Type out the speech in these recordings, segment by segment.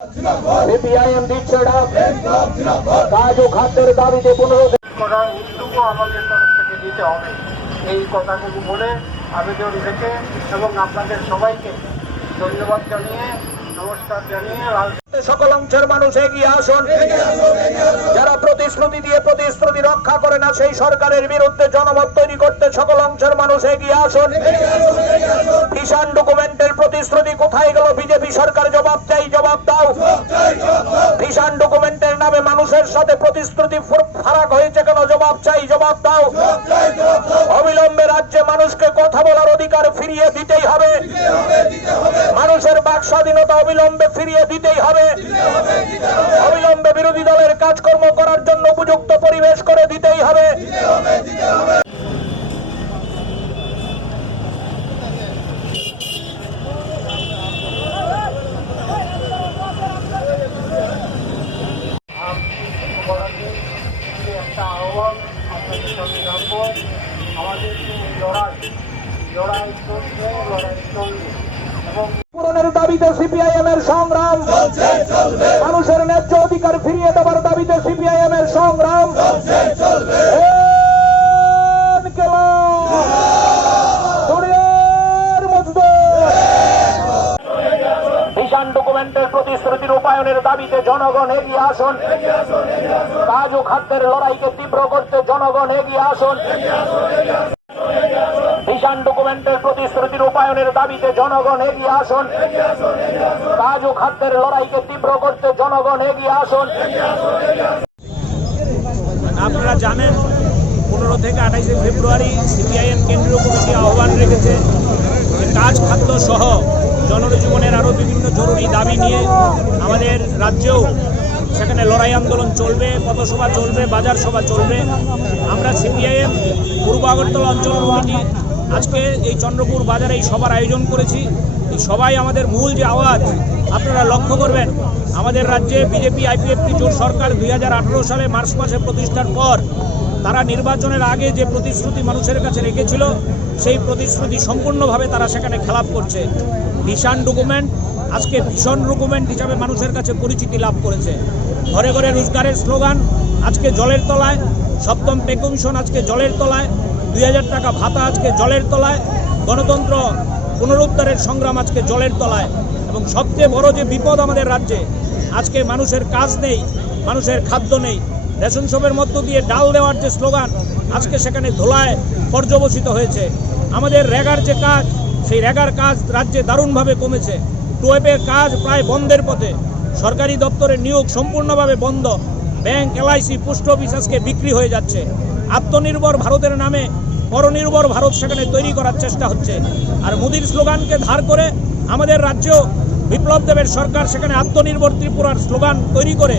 CPIM দিচ্ছে ডাক, কাজ ও খাদ্যের দাবিতে উদ্যোগও আমাদের তরফ থেকে দিতে হবে। এই কথাগুলো বলে আবেদন রেখে এবং আপনাদের সবাইকে ধন্যবাদ জানিয়ে নমস্কার জানিয়ে সকল অংশের মানুষ এগিয়ে আসুন। যারা প্রতিশ্রুতি দিয়ে প্রতিশ্রুতি রক্ষা করে না সেই সরকারের বিরুদ্ধে জনমত তৈরি করতে সকল অংশের মানুষ এগিয়ে আসুন। কিষাণ ডকুমেন্টের প্রতিশ্রুতি কোথায় গেল? বিজেপি সরকার জবাব চাই, জবাব দাও। কিষাণ ডকুমেন্টের নামে মানুষের সাথে প্রতিশ্রুতি ফারাক হয়েছে কেন? জবাব চাই, জবাব দাও। অবিলম্বে রাজ্যে মানুষকে কথা বলার অধিকার ফিরিয়ে দিতেই হবে। মানুষের বাক স্বাধীনতা অবিলম্বে ফিরিয়ে দিতেই হবে। অবিলম্বে বিরোধী দলের কাজকর্ম করার জন্য উপযুক্ত পরিবেশ করে দিতেই হবে। একটা আহ্বান আপনাদের সামনে রাখবো। আমাদের লড়াই চলবে এবং পূরণের দাবিতে সিপিআইএম এর সংগ্রাম, মানুষের ন্যায্য অধিকার ফিরিয়ে দেওয়ার দাবিতে সিপিআইএম এর সংগ্রাম। কিষাণ ডকুমেন্টের প্রতিশ্রুতি রূপায়ণের দাবিতে জনগণ এগিয়ে আসুন। কাজ ও খাদ্যের লড়াইকে তীব্র করতে জনগণ এগিয়ে আসুন। কিষাণ ডকুমেন্টের প্রতিশ্রুতি রূপায়ণের দাবিতে জনগণ এগিয়ে আসুন। কাজ ও খাদ্যের লড়াইকে তীব্র করতে জনগণ এগিয়ে আসুন। আপনারা জানেন 15 থেকে 28 ফেব্রুয়ারি সিপিআইএম কেন্দ্রীয় কমিটি আহ্বান রেখেছে কাজ খাদ্য সহ জনজীবনের আরও বিভিন্ন জরুরি দাবি নিয়ে আমাদের রাজ্যেও সেখানে লড়াই আন্দোলন চলবে, পথসভা চলবে, বাজার সভা চলবে। আমরা সিপিআইএম পূর্ব আগরতলা অঞ্চল কমিটি আজকে এই চন্দ্রপুর বাজারে এই সভার আয়োজন করেছি। এই সবাই আমাদের মূল যে আওয়াজ আপনারা লক্ষ্য করবেন, আমাদের রাজ্যে বিজেপি আইপিএফটি জোট সরকার 2018 সালে মার্চ মাসে প্রতিষ্ঠার পর তারা নির্বাচনের আগে যে প্রতিশ্রুতি মানুষের কাছে রেখেছিল সেই প্রতিশ্রুতি সম্পূর্ণভাবে তারা সেখানে খেলাপ করছে। কিষাণ ডকুমেন্ট আজকে ভীষণ ডকুমেন্ট হিসাবে মানুষের কাছে পরিচিতি লাভ করেছে। ঘরে ঘরে রোজগারের স্লোগান আজকে জলের তলায়, সপ্তম পে কমিশন আজকে জলের তলায়, 2000 টাকা ভাতা আজকে জলের তলায়, গণতন্ত্র পুনরুদ্ধারের সংগ্রাম আজকে জলের তলায়। এবং সবচেয়ে বড় যে বিপদ আমাদের রাজ্যে, আজকে মানুষের কাজ নেই, মানুষের খাদ্য নেই। রেশন শপের মধ্য দিয়ে ডাল দেওয়ার যে স্লোগান আজকে সেখানে ধোলায় পর্যবসিত হয়েছে। আমাদের রেগার যে কাজ, সেই রেগার কাজ রাজ্যে দারুণভাবে কমেছে। টুয়েপের কাজ প্রায় বন্ধের পথে, সরকারি দপ্তরের নিয়োগ সম্পূর্ণভাবে বন্ধ, ব্যাংক, এলআইসি, পোস্ট অফিস আজকে বিক্রি হয়ে যাচ্ছে। আত্মনির্ভর ভারতের নামে পরনির্ভর ভারত সেখানে তৈরি করার চেষ্টা হচ্ছে। আর মোদির স্লোগানকে ধার করে আমাদের রাজ্যেও বিপ্লব দেবের সরকার সেখানে আত্মনির্ভর ত্রিপুরার স্লোগান তৈরি করে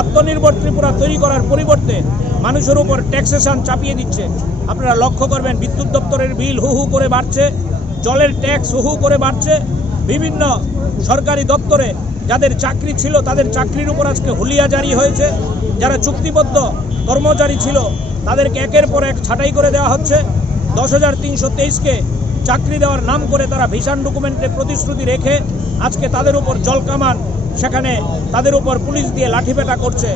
আত্মনির্ভর ত্রিপুরা তৈরি করার পরিবর্তে মানুষের উপর ট্যাক্সেশন চাপিয়ে দিচ্ছে। আপনারা লক্ষ্য করবেন বিদ্যুৎ দপ্তরের বিল হু হু করে বাড়ছে, জলের ট্যাক্স হু হু করে বাড়ছে। বিভিন্ন সরকারি দপ্তরে যাদের চাকরি ছিল তাদের চাকরির উপর আজকে হুলিয়া জারি হয়েছে। যারা চুক্তিবদ্ধ কর্মচারী ছিল তাদেরকে একের পর এক ছাঁটাই করে দেওয়া হচ্ছে। 10,323কে চাকরি দেওয়ার নাম করে তারা কিষাণ ডকুমেন্টে প্রতিশ্রুতি রেখে আজকে তাদের উপর জলকামান, সেখানে তাদের উপর পুলিশ দিয়ে লাঠিপেটা করছে।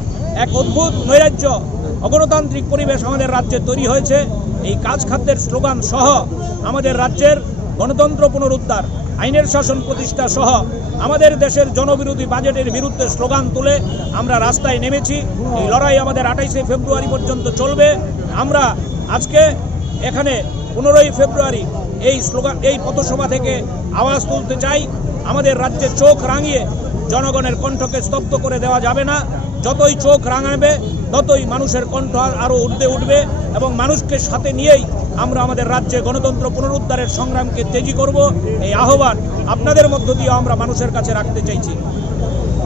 এক অদ্ভুত নৈরাজ্য অগণতান্ত্রিক পরিবেশ আমাদের রাজ্যে তৈরি হয়েছে। এই কাজ খাদ্যের স্লোগান সহ আমাদের রাজ্যের গণতন্ত্র পুনরুদ্ধার, আইনের শাসন প্রতিষ্ঠা সহ আমাদের দেশের জনবিরোধী বাজেটের বিরুদ্ধে স্লোগান তুলে আমরা রাস্তায় নেমেছি। এই লড়াই আমাদের 28 ফেব্রুয়ারি পর্যন্ত চলবে। আমরা আজকে এখানে 15 ফেব্রুয়ারি এই পথসভা থেকে আওয়াজ তুলতে চাই। আমাদের রাজ্যে চোখ রাঙিয়ে জনগণের কণ্ঠকে স্তব্ধ করে দেওয়া যাবে না। যতই চোখ রাঙাবে ততই মানুষের কণ্ঠ আরও ঊর্ধ্বে উঠবে এবং মানুষকে সাথে নিয়েই আমরা আমাদের রাজ্যে গণতন্ত্র পুনরুদ্ধারের সংগ্রামকে তেজি করব। এই আহ্বান আপনাদের মধ্য দিয়ে আমরা মানুষের কাছে রাখতে চাইছি।